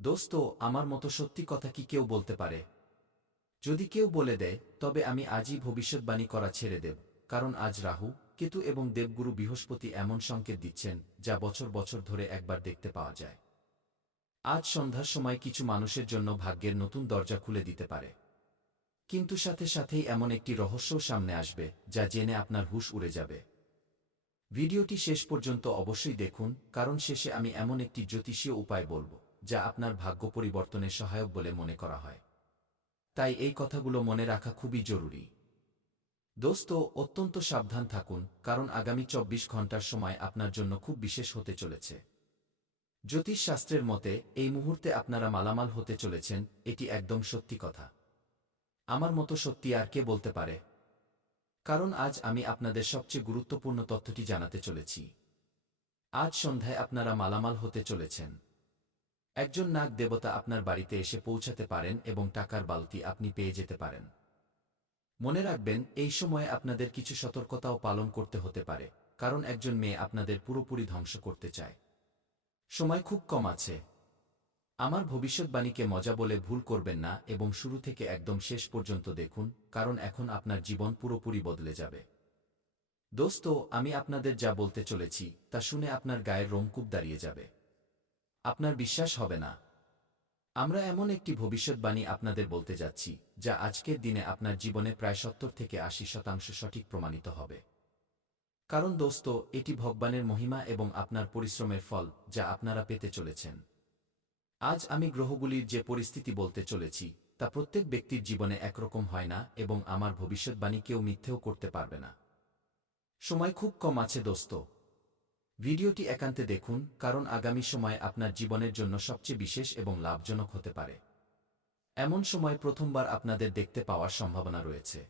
দোস্ত, আমার মতো সত্যি কথা কি কেউ বলতে পারে? যদি কেউ বলে দেয়, তবে আমি আজই ভবিষ্যৎবাণী করা ছেড়ে দেব। কারণ আজ রাহু, কেতু এবং দেবগুরু বৃহস্পতি এমন সংকেত দিচ্ছেন, যা বছর বছর ধরে একবার দেখতে পাওয়া যায়। আজ সন্ধ্যার সময় কিছু মানুষের জন্য ভাগ্যের নতুন দরজা খুলে দিতে পারে। কিন্তু সাথে সাথেই এমন একটি রহস্যও সামনে আসবে, যা জেনে আপনার হুঁশ উড়ে যাবে। ভিডিওটি শেষ পর্যন্ত অবশ্যই দেখুন, কারণ শেষে আমি এমন একটি জ্যোতিষীয় উপায় বলব, যা আপনার ভাগ্য পরিবর্তনে সহায়ক বলে মনে করা হয়। তাই এই কথাগুলো মনে রাখা খুবই জরুরি। দোস্ত, অত্যন্ত সাবধান থাকুন, কারণ আগামী ২৪ ঘন্টার সময় আপনার জন্য খুব বিশেষ হতে চলেছে। জ্যোতিষ শাস্ত্রের মতে এই মুহূর্তে আপনারা মালামাল হতে চলেছেন, এটি একদম সত্যি কথা। আমার মতো সত্যি আর কে বলতে পারে? কারণ আজ আমি আপনাদের সবচেয়ে গুরুত্বপূর্ণ তথ্যটি জানাতে চলেছি। আজ সন্ধ্যায় আপনারা মালামাল হতে চলেছেন। একজন নাগ দেবতা আপনার বাড়িতে এসে পৌঁছাতে পারেন এবং টাকার বালতি আপনি পেয়ে যেতে পারেন। মনে রাখবেন, এই সময়ে আপনাদের কিছু সতর্কতাও পালন করতে হতে পারে, কারণ একজন মেয়ে আপনাদের পুরোপুরি ধ্বংস করতে চায়। সময় খুব কম আছে। আমার ভবিষ্যৎবাণীকে মজা বলে ভুল করবেন না এবং শুরু থেকে একদম শেষ পর্যন্ত দেখুন, কারণ এখন আপনার জীবন পুরোপুরি বদলে যাবে। দোস্ত, আমি আপনাদের যা বলতে চলেছি তা শুনে আপনার গায়ের রোমকূপ দাঁড়িয়ে যাবে। আপনার বিশ্বাস হবে না। আমরা এমন একটি ভবিষ্যৎবাণী আপনাদের বলতে যাচ্ছি, যা আজকের দিনে আপনার জীবনে প্রায় ৭০ থেকে ৮০% সঠিক প্রমাণিত হবে। কারণ দোস্ত, এটি ভগবানের মহিমা এবং আপনার পরিশ্রমের ফল, যা আপনারা পেতে চলেছেন। আজ আমি গ্রহগুলির যে পরিস্থিতি বলতে চলেছি, তা প্রত্যেক ব্যক্তির জীবনে একরকম হয় না এবং আমার ভবিষ্যৎবাণী কেউ মিথ্যেও করতে পারবে না। সময় খুব কম আছে দোস্ত। ভিডিওটি একান্তে দেখুন, কারণ আগামী সময় আপনার জীবনের জন্য সবচেয়ে বিশেষ এবং লাভজনক হতে পারে। এমন সময় প্রথমবার আপনাদের দেখতে পাওয়ার সম্ভাবনা রয়েছে।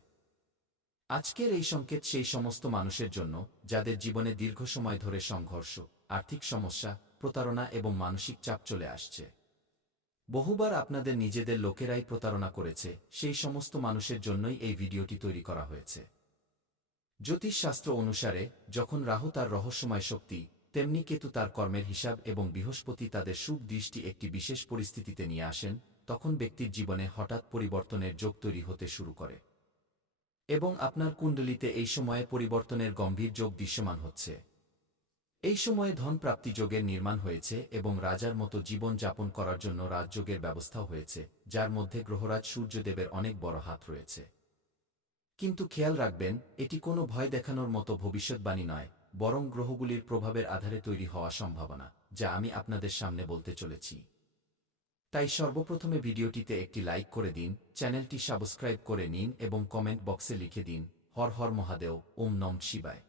আজকের এই সংকেত সেই সমস্ত মানুষের জন্য, যাদের জীবনে দীর্ঘ সময় ধরে সংঘর্ষ, আর্থিক সমস্যা, প্রতারণা এবং মানসিক চাপ চলে আসছে। বহুবার আপনাদের নিজেদের লোকেরাই প্রতারণা করেছে, সেই সমস্ত মানুষের জন্যই এই ভিডিওটি তৈরি করা হয়েছে। জ্যোতিষশাস্ত্র অনুসারে, যখন রাহু তার রহস্যময় শক্তি, তেমনি কেতু তার কর্মের হিসাব এবং বৃহস্পতি তাদের শুভ দৃষ্টি একটি বিশেষ পরিস্থিতিতে নিয়ে আসেন, তখন ব্যক্তির জীবনে হঠাৎ পরিবর্তনের যোগ তৈরি হতে শুরু করে। এবং আপনার কুণ্ডলিতে এই সময়ে পরিবর্তনের গম্ভীর যোগ দৃশ্যমান হচ্ছে। এই সময়ে ধন প্রাপ্তি যোগের নির্মাণ হয়েছে এবং রাজার মতো জীবন যাপন করার জন্য রাজযোগের ব্যবস্থাও হয়েছে, যার মধ্যে গ্রহরাজ সূর্যদেবের অনেক বড় হাত রয়েছে। কিন্তু খেয়াল রাখবেন, এটি কোনো ভয় দেখানোর মতো ভবিষ্যৎবাণী নয়, বরং গ্রহগুলির প্রভাবের আধারে তৈরি হওয়া সম্ভাবনা, যা আমি আপনাদের সামনে বলতে চলেছি। তাই সর্বপ্রথমে ভিডিওটিতে একটি লাইক করে দিন, চ্যানেলটি সাবস্ক্রাইব করে নিন এবং কমেন্ট বক্সে লিখে দিন, হর হর মহাদেব, ওম নম শিবায়।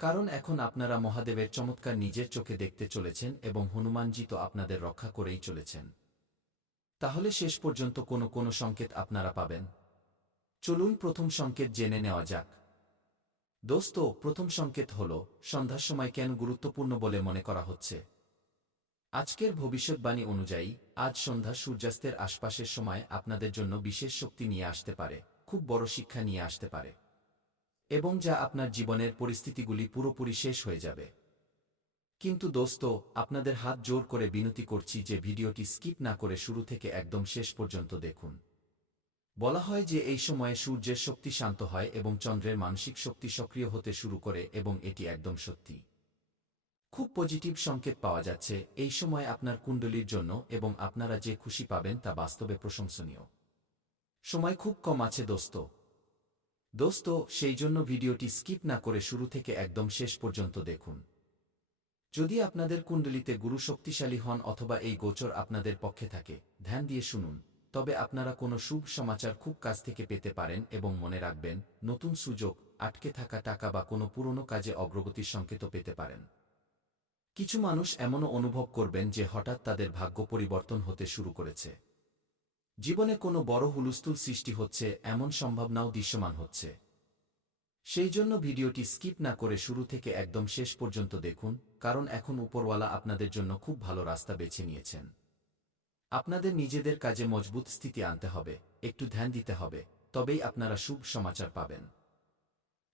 কারণ এখন আপনারা মহাদেবের চমৎকার নিজের চোখে দেখতে চলেছেন এবং হনুমানজি তো আপনাদের রক্ষা করেই চলেছেন। তাহলে শেষ পর্যন্ত কোনো সংকেত আপনারা পাবেন। চলুন প্রথম সংকেত জেনে নেওয়া যাক। দোস্ত, প্রথম সংকেত হল, সন্ধ্যার সময় কেন গুরুত্বপূর্ণ বলে মনে করা হচ্ছে। আজকের ভবিষ্যৎবাণী অনুযায়ী, আজ সন্ধ্যা সূর্যাস্তের আশপাশের সময় আপনাদের জন্য বিশেষ শক্তি নিয়ে আসতে পারে, খুব বড় শিক্ষা নিয়ে আসতে পারে, এবং যা আপনার জীবনের পরিস্থিতিগুলি পুরোপুরি শেষ হয়ে যাবে। কিন্তু দোস্ত, আপনাদের হাত জোর করে বিনতি করছি যে ভিডিওটি স্কিপ না করে শুরু থেকে একদম শেষ পর্যন্ত দেখুন। বলা হয় যে এই সময়ে সূর্যের শক্তি শান্ত হয় এবং চন্দ্রের মানসিক শক্তি সক্রিয় হতে শুরু করে, এবং এটি একদম সত্যি। খুব পজিটিভ সংকেত পাওয়া যাচ্ছে এই সময় আপনার কুণ্ডলীর জন্য, এবং আপনারা যে খুশি পাবেন তা বাস্তবে প্রশংসনীয়। সময় খুব কম আছে দোস্ত। দোস্ত, সেই জন্য ভিডিওটি স্কিপ না করে শুরু থেকে একদম শেষ পর্যন্ত দেখুন। যদি আপনাদের কুণ্ডলিতে গুরু শক্তিশালী হন অথবা এই গোচর আপনাদের পক্ষে থাকে, ধ্যান দিয়ে শুনুন, তবে আপনারা কোনো শুভ সমাচার খুব কাছ থেকে পেতে পারেন। এবং মনে রাখবেন, নতুন সুযোগ, আটকে থাকা টাকা বা কোনো পুরনো কাজে অগ্রগতির সংকেতও পেতে পারেন। কিছু মানুষ এমনও অনুভব করবেন যে হঠাৎ তাদের ভাগ্য পরিবর্তন হতে শুরু করেছে। জীবনে কোনো বড় হুলস্থুল সৃষ্টি হচ্ছে, এমন সম্ভাবনাও দৃশ্যমান হচ্ছে। সেই জন্য ভিডিওটি স্কিপ না করে শুরু থেকে একদম শেষ পর্যন্ত দেখুন, কারণ এখন উপরওয়ালা আপনাদের জন্য খুব ভালো রাস্তা বেছে নিয়েছেন। আপনাদের নিজেদের কাজে মজবুত স্থিতি আনতে হবে, একটু ধ্যান দিতে হবে, তবেই আপনারা শুভ সমাচার পাবেন।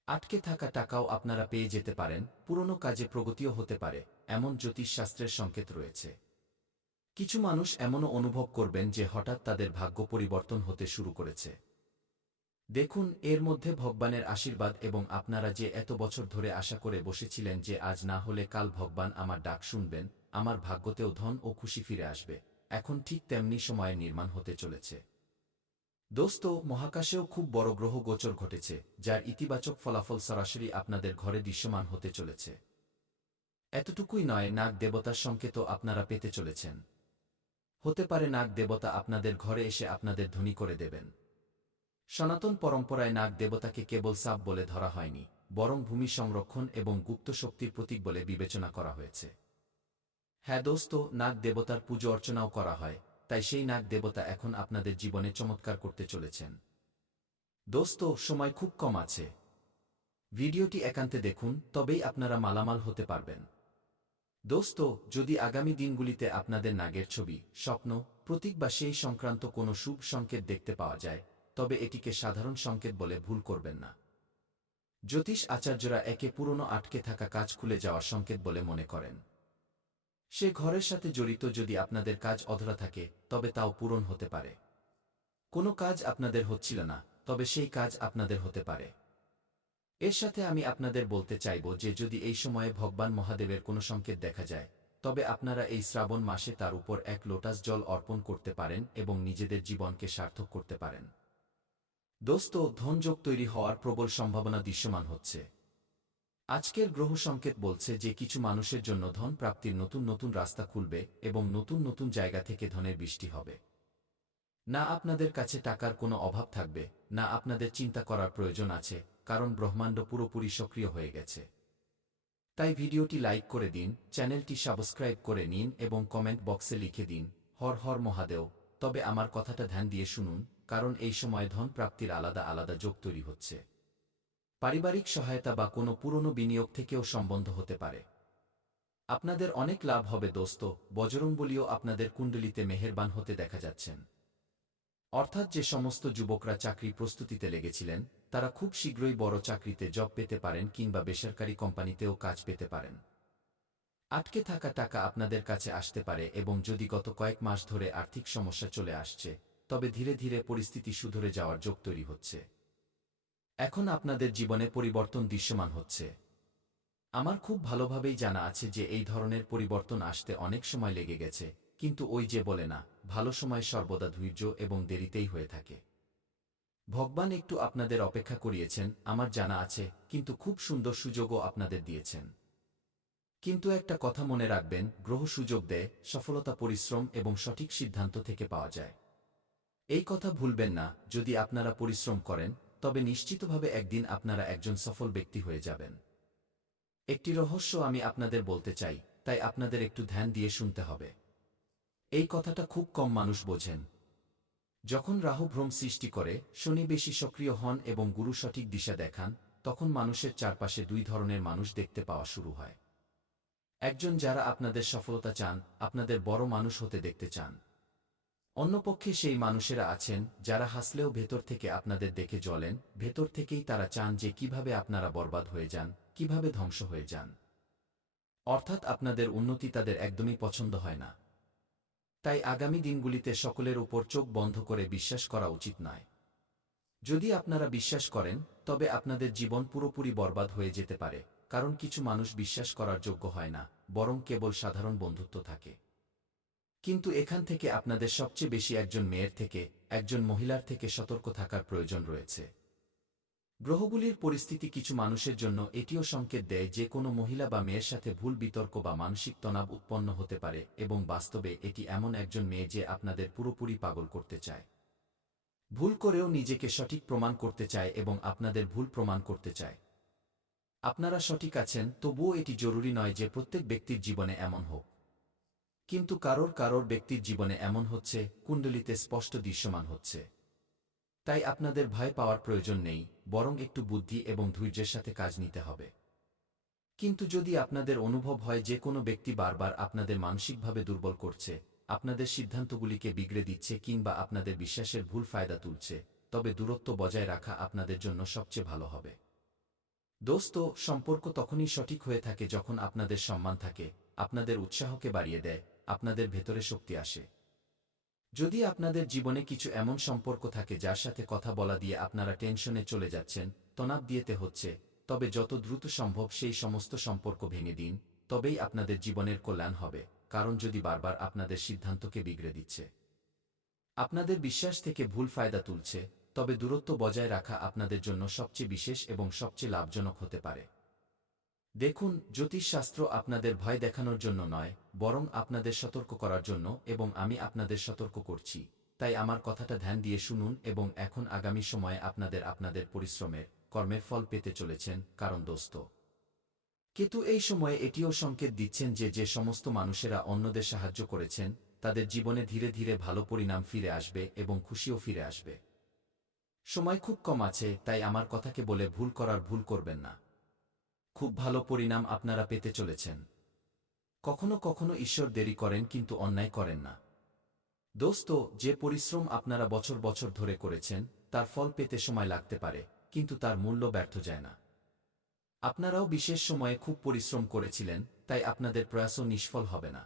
আটকে থাকা টাকাও আপনারা পেয়ে যেতে পারেন, পুরনো কাজে প্রগতিও হতে পারে, এমন জ্যোতিষশাস্ত্রের সংকেত রয়েছে। কিছু মানুষ এমনও অনুভব করবেন যে হঠাৎ তাদের ভাগ্য পরিবর্তন হতে শুরু করেছে। দেখুন, এর মধ্যে ভগবানের আশীর্বাদ এবং আপনারা যে এত বছর ধরে আশা করে বসেছিলেন যে আজ না হলে কাল ভগবান আমার ডাক শুনবেন, আমার ভাগ্যতেও ধন ও খুশি ফিরে আসবে, এখন ঠিক তেমনি সময়ে নির্মাণ হতে চলেছে। দোস্ত, মহাকাশেও খুব বড় গ্রহ গোচর ঘটেছে, যার ইতিবাচক ফলাফল সরাসরি আপনাদের ঘরে দৃশ্যমান হতে চলেছে। এতটুকুই নয়, নাগ দেবতার সংকেতও আপনারা পেতে চলেছেন। হতে পারে নাগ দেবতা আপনাদের ঘরে এসে আপনাদের ধনী করে দেবেন। সনাতন পরম্পরায় নাগ দেবতাকে কেবল সাপ বলে ধরা হয়নি, বরং ভূমি সংরক্ষণ এবং গুপ্ত শক্তির প্রতীক বলে বিবেচনা করা হয়েছে। হ্যাঁ দোস্ত, নাগ দেবতার পুজো অর্চনাও করা হয়, তাই সেই নাগ দেবতা এখন আপনাদের জীবনে চমৎকার করতে চলেছেন। দোস্ত, সময় খুব কম আছে। ভিডিওটি একান্তে দেখুন, তবেই আপনারা মালামাল হতে পারবেন। দোস্ত, যদি আগামী দিনগুলিতে আপনাদের নাগের ছবি, স্বপ্ন, প্রতীক বা সেই সংক্রান্ত কোনো শুভ সংকেত দেখতে পাওয়া যায়, তবে এটিকে সাধারণ সংকেত বলে ভুল করবেন না। জ্যোতিষ আচার্যরা একে পুরনো আটকে থাকা কাজ খুলে যাওয়ার সংকেত বলে মনে করেন। সে ঘরের সাথে জড়িত যদি আপনাদের কাজ অধরা থাকে, তবে তাও পূরণ হতে পারে। কোনো কাজ আপনাদের হচ্ছিল না, তবে সেই কাজ আপনাদের হতে পারে। এর সাথে আমি আপনাদের বলতে চাইব যে যদি এই সময়ে ভগবান মহাদেবের কোনো সংকেত দেখা যায়, তবে আপনারা এই শ্রাবণ মাসে তার উপর এক লোটাস জল অর্পণ করতে পারেন এবং নিজেদের জীবনকে সার্থক করতে পারেন। দোস্ত, ধনযোগ তৈরি হওয়ার প্রবল সম্ভাবনা দৃশ্যমান হচ্ছে। আজকের গ্রহ সংকেত বলছে যে কিছু মানুষের জন্য ধন প্রাপ্তির নতুন নতুন রাস্তা খুলবে এবং নতুন নতুন জায়গা থেকে ধনের বৃষ্টি হবে। না আপনাদের কাছে টাকার কোনো অভাব থাকবে, না আপনাদের চিন্তা করার প্রয়োজন আছে, কারণ ব্রহ্মাণ্ড পুরোপুরি সক্রিয় হয়ে গেছে। তাই ভিডিওটি লাইক করে দিন, চ্যানেলটি সাবস্ক্রাইব করে নিন এবং কমেন্ট বক্সে লিখে দিন, হর হর মহাদেব। তবে আমার কথাটা ধ্যান দিয়ে শুনুন, কারণ এই সময় ধন প্রাপ্তির আলাদা আলাদা যোগ তৈরি হচ্ছে। পারিবারিক সহায়তা বা কোনো পুরনো বিনিয়োগ থেকেও সম্বন্ধ হতে পারে। আপনাদের অনেক লাভ হবে দোস্ত। বজরংবলীও আপনাদের কুণ্ডলিতে মেহেরবান হতে দেখা যাচ্ছেন। অর্থাৎ যে সমস্ত যুবকরা চাকরি প্রস্তুতিতে লেগেছিলেন, তারা খুব শীঘ্রই বড় চাকরিতে জব পেতে পারেন কিংবা বেসরকারি কোম্পানিতেও কাজ পেতে পারেন। আটকে থাকা টাকা আপনাদের কাছে আসতে পারে এবং যদি গত কয়েক মাস ধরে আর্থিক সমস্যা চলে আসছে, তবে ধীরে ধীরে পরিস্থিতি সুধরে যাওয়ার যোগ তৈরি হচ্ছে। এখন আপনাদের জীবনে পরিবর্তন দৃশ্যমান হচ্ছে। আমার খুব ভালোভাবেই জানা আছে যে এই ধরনের পরিবর্তন আসতে অনেক সময় লেগে গেছে, কিন্তু ওই যে বলে না, ভালো সময় সর্বদা ধৈর্য এবং দেরিতেই হয়ে থাকে। ভগবান একটু আপনাদের অপেক্ষা করিয়েছেন, আমার জানা আছে, কিন্তু খুব সুন্দর সুযোগও আপনাদের দিয়েছেন। কিন্তু একটা কথা মনে রাখবেন, গ্রহ সুযোগ দেয়, সফলতা পরিশ্রম এবং সঠিক সিদ্ধান্ত থেকে পাওয়া যায়। এই কথা ভুলবেন না, যদি আপনারা পরিশ্রম করেন, তবে নিশ্চিতভাবে একদিন আপনারা একজন সফল ব্যক্তি হয়ে যাবেন। একটি রহস্য আমি আপনাদের বলতে চাই, তাই আপনাদের একটু ধ্যান দিয়ে শুনতে হবে। এই কথাটা খুব কম মানুষ বোঝেন। যখন রাহু ভ্রম সৃষ্টি করে, শনি বেশি সক্রিয় হন এবং গুরু সঠিক দিশা দেখান, তখন মানুষের চারপাশে দুই ধরনের মানুষ দেখতে পাওয়া শুরু হয়। একজন যারা আপনাদের সফলতা চান, আপনাদের বড় মানুষ হতে দেখতে চান। অন্যপক্ষে সেই মানুষেরা আছেন, যারা হাসলেও ভেতর থেকে আপনাদের দেখে জ্বলেন, ভেতর থেকেই তারা চান যে কিভাবে আপনারা বরবাদ হয়ে যান, কিভাবে ধ্বংস হয়ে যান। অর্থাৎ আপনাদের উন্নতি তাদের একদমই পছন্দ হয় না। তাই আগামী দিনগুলিতে সকলের উপর চোখ বন্ধ করে বিশ্বাস করা উচিত নয়। যদি আপনারা বিশ্বাস করেন, তবে আপনাদের জীবন পুরোপুরি বরবাদ হয়ে যেতে পারে, কারণ কিছু মানুষ বিশ্বাস করার যোগ্য হয় না, বরং কেবল সাধারণ বন্ধুত্ব থাকে। কিন্তু এখান থেকে আপনাদের সবচেয়ে বেশি একজন মেয়ের থেকে, একজন মহিলার থেকে সতর্ক থাকার প্রয়োজন রয়েছে। গ্রহগুলির পরিস্থিতি কিছু মানুষের জন্য এটিও সংকেত দেয় যে কোনো মহিলা বা মেয়ের সাথে ভুল বিতর্ক বা মানসিক তনাব উৎপন্ন হতে পারে এবং বাস্তবে এটি এমন একজন মেয়ে যে আপনাদের পুরোপুরি পাগল করতে চায়। ভুল করেও নিজেকে সঠিক প্রমাণ করতে চায় এবং আপনাদের ভুল প্রমাণ করতে চায়। আপনারা সঠিক আছেন, তবুও এটি জরুরি নয় যে প্রত্যেক ব্যক্তির জীবনে এমন হোক। কিন্তু কারোর কারোর ব্যক্তির জীবনে এমন হচ্ছে, কুণ্ডলিতে স্পষ্ট দৃশ্যমান হচ্ছে। তাই আপনাদের ভয় পাওয়ার প্রয়োজন নেই, বরং একটু বুদ্ধি এবং ধৈর্যের সাথে কাজ নিতে হবে। কিন্তু যদি আপনাদের অনুভব হয় যে কোনো ব্যক্তি বারবার আপনাদের মানসিকভাবে দুর্বল করছে, আপনাদের সিদ্ধান্তগুলিকে বিগড়ে দিচ্ছে কিংবা আপনাদের বিশ্বাসের ভুল ফায়দা তুলছে, তবে দূরত্ব বজায় রাখা আপনাদের জন্য সবচেয়ে ভালো হবে। দোস্ত, সম্পর্ক তখনই সঠিক হয়ে থাকে যখন আপনাদের সম্মান থাকে, আপনাদের উৎসাহকে বাড়িয়ে দেয়, আপনাদের ভেতরে শক্তি আসে। যদি আপনাদের জীবনে কিছু এমন সম্পর্ক থাকে যার সাথে কথা বলা দিয়ে আপনারা টেনশনে চলে যাচ্ছেন, তনাব দিয়েতে হচ্ছে, তবে যত দ্রুত সম্ভব সেই সমস্ত সম্পর্ক ভেঙে দিন, তবেই আপনাদের জীবনের কল্যাণ হবে, কারণ যদি বারবার আপনাদের সিদ্ধান্তকে বিগড়ে দিচ্ছে, আপনাদের বিশ্বাস থেকে ভুল ফায়দা তুলছে, তবে দূরত্ব বজায় রাখা আপনাদের জন্য সবচেয়ে বিশেষ এবং সবচেয়ে লাভজনক হতে পারে। দেখুন, জ্যোতিষশাস্ত্র আপনাদের ভয় দেখানোর জন্য নয়, বরং আপনাদের সতর্ক করার জন্য, এবং আমি আপনাদের সতর্ক করছি। তাই আমার কথাটা ধ্যান দিয়ে শুনুন এবং এখন আগামী সময়ে আপনাদের পরিশ্রমের, কর্মের ফল পেতে চলেছেন, কারণ দোস্ত কেতু এই সময়ে এটিও সংকেত দিচ্ছেন যে যে সমস্ত মানুষেরা অন্যদের সাহায্য করেছেন, তাদের জীবনে ধীরে ধীরে ভালো পরিণাম ফিরে আসবে এবং খুশিও ফিরে আসবে। সময় খুব কম আছে, তাই আমার কথাকে বলে ভুল করবেন না। খুব ভালো পরিণাম আপনারা পেতে চলেছেন। কখনো কখনো ঈশ্বর দেরি করেন কিন্তু অন্যায় করেন না। দোস্ত, যে পরিশ্রম আপনারা বছর বছর ধরে করেছেন, তার ফল পেতে সময় লাগতে পারে, কিন্তু তার মূল্য ব্যর্থ যায় না। আপনারাও বিশেষ সময়ে খুব পরিশ্রম করেছিলেন, তাই আপনাদের প্রয়াসও নিষ্ফল হবে না।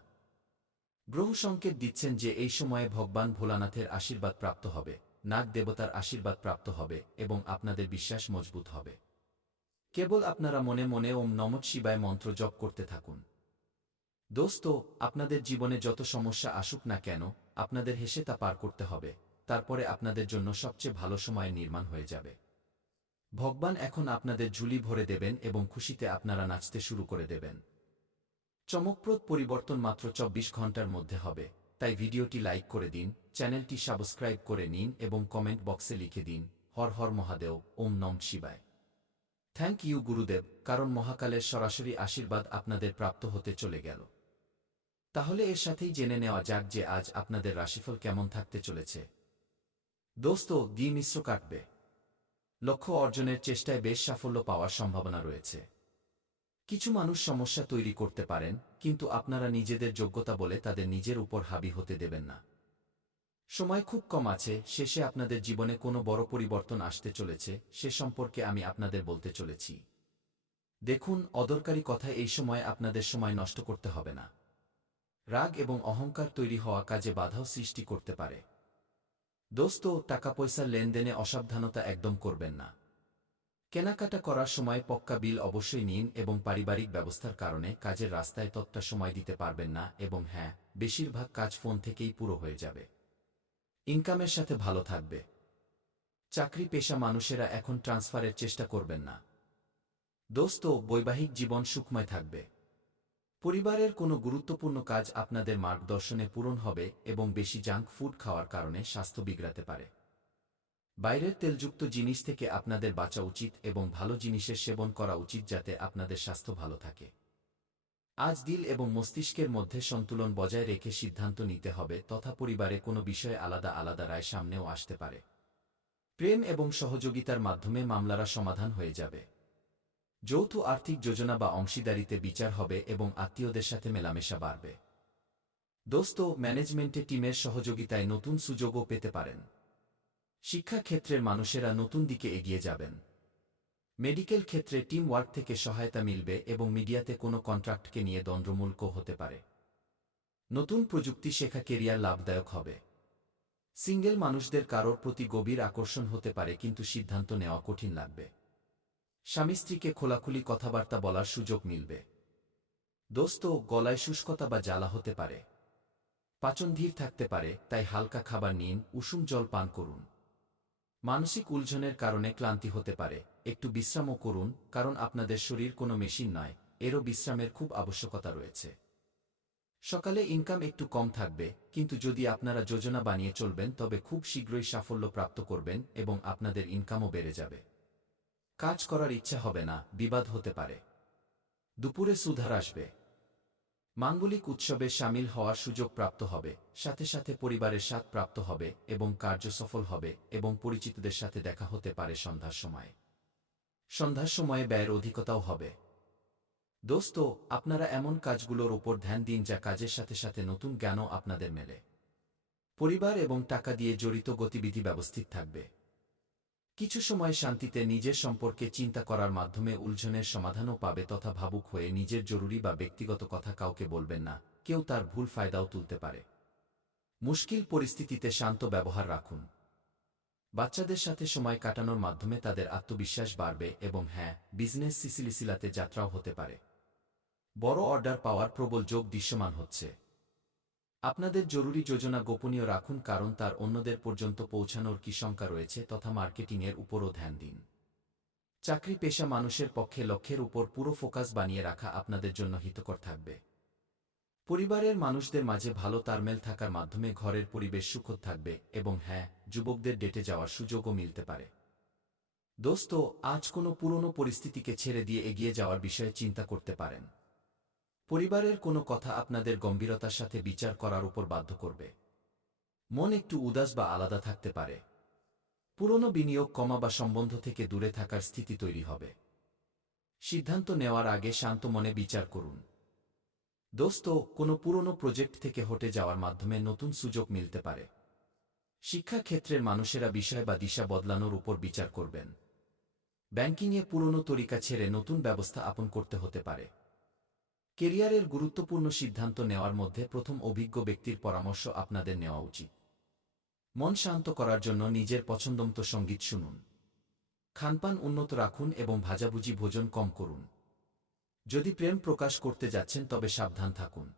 গ্রহ সংকেত দিচ্ছেন যে এই সময়ে ভগবান ভোলানাথের আশীর্বাদ প্রাপ্ত হবে, নাগ দেবতার আশীর্বাদ প্রাপ্ত হবে এবং আপনাদের বিশ্বাস মজবুত হবে। কেবল আপনারা মনে মনে ওম নমঃ শিবায় মন্ত্র জপ করতে থাকুন। দোস্ত, আপনাদের জীবনে যত সমস্যা আসুক না কেন, আপনাদের হেসে তা পার করতে হবে, তারপরে আপনাদের জন্য সবচেয়ে ভালো সময় নির্মাণ হয়ে যাবে। ভগবান এখন আপনাদের ঝুলি ভরে দেবেন এবং খুশিতে আপনারা নাচতে শুরু করে দেবেন। চমকপ্রদ পরিবর্তন মাত্র ২৪ ঘন্টার মধ্যে হবে, তাই ভিডিওটি লাইক করে দিন, চ্যানেলটি সাবস্ক্রাইব করে নিন এবং কমেন্ট বক্সে লিখে দিন, হর হর মহাদেব, ওম নমঃ শিবায়। থ্যাংক ইউ গুরুদেব, কারণ মহাকালের সরাসরি আশীর্বাদ আপনাদের প্রাপ্ত হতে চলে গেল। তাহলে এর সাথেই জেনে নেওয়া যাক যে আজ আপনাদের রাশিফল কেমন থাকতে চলেছে। দোস্ত, মিশ্র কাটবে। লক্ষ্য অর্জনের চেষ্টায় বেশ সাফল্য পাওয়ার সম্ভাবনা রয়েছে। কিছু মানুষ সমস্যা তৈরি করতে পারেন, কিন্তু আপনারা নিজেদের যোগ্যতা বলে তাদের নিজের উপর হাবি হতে দেবেন না। সময় খুব কম আছে, শেষে আপনাদের জীবনে কোনো বড় পরিবর্তন আসতে চলেছে, সে সম্পর্কে আমি আপনাদের বলতে চলেছি। দেখুন, অদরকারি কথায় এই সময় আপনাদের সময় নষ্ট করতে হবে না। রাগ এবং অহংকার তৈরি হওয়া কাজে বাধাও সৃষ্টি করতে পারে। দোস্ত, টাকা পয়সার লেনদেনে অসাবধানতা একদম করবেন না। কেনাকাটা করার সময় পক্কা বিল অবশ্যই নিন এবং পারিবারিক ব্যবস্থার কারণে কাজের রাস্তায় ততটা সময় দিতে পারবেন না, এবং হ্যাঁ, বেশিরভাগ কাজ ফোন থেকেই পুরো হয়ে যাবে। ইনকামের সাথে ভালো থাকবে। চাকরি পেশা মানুষেরা এখন ট্রান্সফারের চেষ্টা করবেন না। দোস্ত, বৈবাহিক জীবন সুখময় থাকবে। পরিবারের কোনো গুরুত্বপূর্ণ কাজ আপনাদের মার্গদর্শনে পূরণ হবে এবং বেশি জাঙ্ক ফুড খাওয়ার কারণে স্বাস্থ্য বিগড়াতে পারে। বাইরের তেলযুক্ত জিনিস থেকে আপনাদের বাঁচা উচিত এবং ভালো জিনিসের সেবন করা উচিত যাতে আপনাদের স্বাস্থ্য ভালো থাকে। আজ দিল এবং মস্তিষ্কের মধ্যে সন্তুলন বজায় রেখে সিদ্ধান্ত নিতে হবে, তথা পরিবারে কোনো বিষয়ে আলাদা আলাদা রায় সামনেও আসতে পারে। প্রেম এবং সহযোগিতার মাধ্যমে মামলারা সমাধান হয়ে যাবে। যৌথ আর্থিক যোজনা বা অংশীদারিতে বিচার হবে এবং আত্মীয়দের সাথে মেলামেশা বাড়বে। দোস্ত, ম্যানেজমেন্টে টিমের সহযোগিতায় নতুন সুযোগও পেতে পারেন। শিক্ষা ক্ষেত্রের মানুষেরা নতুন দিকে এগিয়ে যাবেন। মেডিকেল ক্ষেত্রে টিম ওয়ার্ক থেকে সহায়তা মিলবে এবং মিডিয়াতে কোনো কন্ট্রাক্টকে নিয়ে দ্বন্দ্বমূলক হতে পারে। নতুন প্রযুক্তি শেখা কেরিয়ার লাভদায়ক হবে। সিঙ্গেল মানুষদের কারোর প্রতি গভীর আকর্ষণ হতে পারে, কিন্তু সিদ্ধান্ত নেওয়া কঠিন লাগবে। স্বামী স্ত্রীকে খোলাখুলি কথাবার্তা বলার সুযোগ মিলবে। দোস্ত, গলায় শুষ্কতা বা জ্বালা হতে পারে। পাচন ধীর থাকতে পারে, তাই হালকা খাবার নিন, উষুম জল পান করুন। মানসিক উলঝনের কারণে ক্লান্তি হতে পারে, একটু বিশ্রামও করুন, কারণ আপনাদের শরীর কোনো মেশিন নয়, এরও বিশ্রামের খুব আবশ্যকতা রয়েছে। সকালে ইনকাম একটু কম থাকবে, কিন্তু যদি আপনারা যোজনা বানিয়ে চলবেন তবে খুব শীঘ্রই সাফল্য প্রাপ্ত করবেন এবং আপনাদের ইনকামও বেড়ে যাবে। কাজ করার ইচ্ছা হবে না, বিবাদ হতে পারে। দুপুরে সুধার আসবে। মাঙ্গলিক উৎসবে সামিল হওয়ার সুযোগ প্রাপ্ত হবে, সাথে সাথে পরিবারের স্বাদ প্রাপ্ত হবে এবং কার্য সফল হবে এবং পরিচিতদের সাথে দেখা হতে পারে সন্ধ্যার সময়ে। সন্ধ্যার সময়ে ব্যয়ের অধিকতাও হবে। দোস্ত, আপনারা এমন কাজগুলোর ওপর ধ্যান দিন যা কাজের সাথে সাথে নতুন জ্ঞানও আপনাদের মেলে। পরিবার এবং টাকা দিয়ে জড়িত গতিবিধি ব্যবস্থিত থাকবে। কিছু সময় শান্তিতে নিজের সম্পর্কে চিন্তা করার মাধ্যমে উলঝনের সমাধানও পাবে, তথা ভাবুক হয়ে নিজের জরুরি বা ব্যক্তিগত কথা কাউকে বলবেন না, কেউ তার ভুল ফায়দাও তুলতে পারে। মুশকিল পরিস্থিতিতে শান্ত ব্যবহার রাখুন। বাচ্চাদের সাথে সময় কাটানোর মাধ্যমে তাদের আত্মবিশ্বাস বাড়বে এবং হ্যাঁ, বিজনেস সিসিলিসিলাতে যাত্রাও হতে পারে। বড় অর্ডার পাওয়ার প্রবল যোগ দৃশ্যমান হচ্ছে। আপনাদের জরুরি যোজনা গোপনীয় রাখুন, কারণ তার অন্যদের পর্যন্ত পৌঁছানোর কি শঙ্কা রয়েছে তথা মার্কেটিংয়ের উপরও ধ্যান দিন। চাকরি পেশা মানুষের পক্ষে লক্ষ্যের উপর পুরো ফোকাস বানিয়ে রাখা আপনাদের জন্য হিতকর থাকবে। পরিবারের মানুষদের মাঝে ভালো তালমেল থাকার মাধ্যমে ঘরের পরিবেশ সুখদ থাকবে এবং হ্যাঁ, যুবকদের ডেটে যাওয়ার সুযোগও মিলতে পারে। দোস্ত, আজ কোনো পুরনো পরিস্থিতিকে ছেড়ে দিয়ে এগিয়ে যাওয়ার বিষয়ে চিন্তা করতে পারেন। পরিবারের কোনো কথা আপনাদের গম্ভীরতার সাথে বিচার করার উপর বাধ্য করবে। মন একটু উদাস বা আলাদা থাকতে পারে। পুরনো বিনিয়োগ কমা বা সম্বন্ধ থেকে দূরে থাকার স্থিতি তৈরি হবে। সিদ্ধান্ত নেওয়ার আগে শান্ত মনে বিচার করুন। দোস্ত, কোনো পুরনো প্রজেক্ট থেকে হটে যাওয়ার মাধ্যমে নতুন সুযোগ মিলতে পারে। শিক্ষা ক্ষেত্রের মানুষেরা বিষয় বা দিশা বদলানোর উপর বিচার করবেন। ব্যাংকিংয়ে পুরনো তরিকা ছেড়ে নতুন ব্যবস্থা আপন করতে হতে পারে। কেরিয়ারের গুরুত্বপূর্ণ সিদ্ধান্ত নেওয়ার মধ্যে প্রথম অভিজ্ঞ ব্যক্তির পরামর্শ আপনাদের নেওয়া উচিত। মন শান্ত করার জন্য নিজের পছন্দমতো সঙ্গীত শুনুন। খানপান উন্নত রাখুন এবং ভাজাভুজি ভোজন কম করুন। যদি প্রেম প্রকাশ করতে যাচ্ছেন তবে সাবধান থাকুন।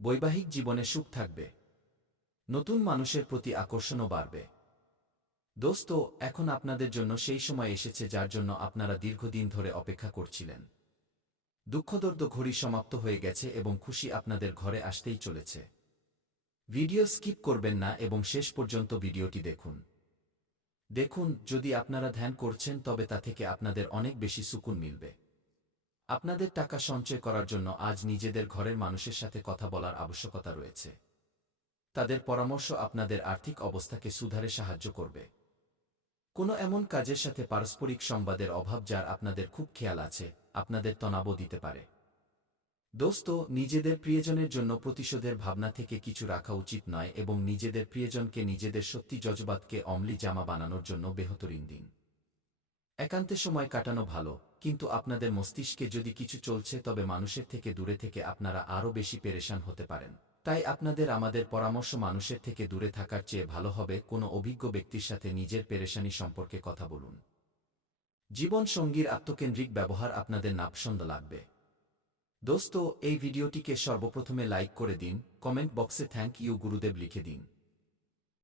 বৈবাহিক জীবনে সুখ থাকবে। নতুন মানুষের প্রতি আকর্ষণও বাড়বে। দোস্ত, এখন আপনাদের জন্য সেই সময় এসেছে যার জন্য আপনারা দীর্ঘদিন ধরে অপেক্ষা করছিলেন। দুঃখদর্দ ঘড়ি সমাপ্ত হয়ে গেছে এবং খুশি আপনাদের ঘরে আসতেই চলেছে। ভিডিও স্কিপ করবেন না এবং শেষ পর্যন্ত ভিডিওটি দেখুন। দেখুন, যদি আপনারা ধ্যান করছেন তবে তা থেকে আপনাদের অনেক বেশি সুকুন মিলবে। আপনাদের টাকা সঞ্চয় করার জন্য আজ নিজেদের ঘরের মানুষের সাথে কথা বলার আবশ্যকতা রয়েছে। তাদের পরামর্শ আপনাদের আর্থিক অবস্থাকে সুধারে সাহায্য করবে। কোনো এমন কাজের সাথে পারস্পরিক সংবাদের অভাব যার আপনাদের খুব খেয়াল আছে, আপনাদের তনাবও দিতে পারে। দোস্ত, নিজেদের প্রিয়জনের জন্য প্রতিশোধের ভাবনা থেকে কিছু রাখা উচিত নয় এবং নিজেদের প্রিয়জনকে নিজেদের সত্যি জজবাতকে অম্লি জামা বানানোর জন্য বেহতরিন দিন। একান্তে সময় কাটানো ভালো, কিন্তু আপনাদের মস্তিষ্কে যদি কিছু চলছে তবে মানুষের থেকে দূরে থেকে আপনারা আরও বেশি পেরেশান হতে পারেন। তাই আপনাদের আমাদের পরামর্শ মানুষের থেকে দূরে থাকার চেয়ে ভালো হবে কোনো অভিজ্ঞ ব্যক্তির সাথে নিজের পেরেশানি সম্পর্কে কথা বলুন। জীবন সঙ্গীর আত্মকেন্দ্রিক ব্যবহার আপনাদের নাপসন্দ লাগবে। দোস্ত, এই ভিডিওটিকে সর্বপ্রথমে লাইক করে দিন, কমেন্ট বক্সে থ্যাংক ইউ গুরুদেব লিখে দিন।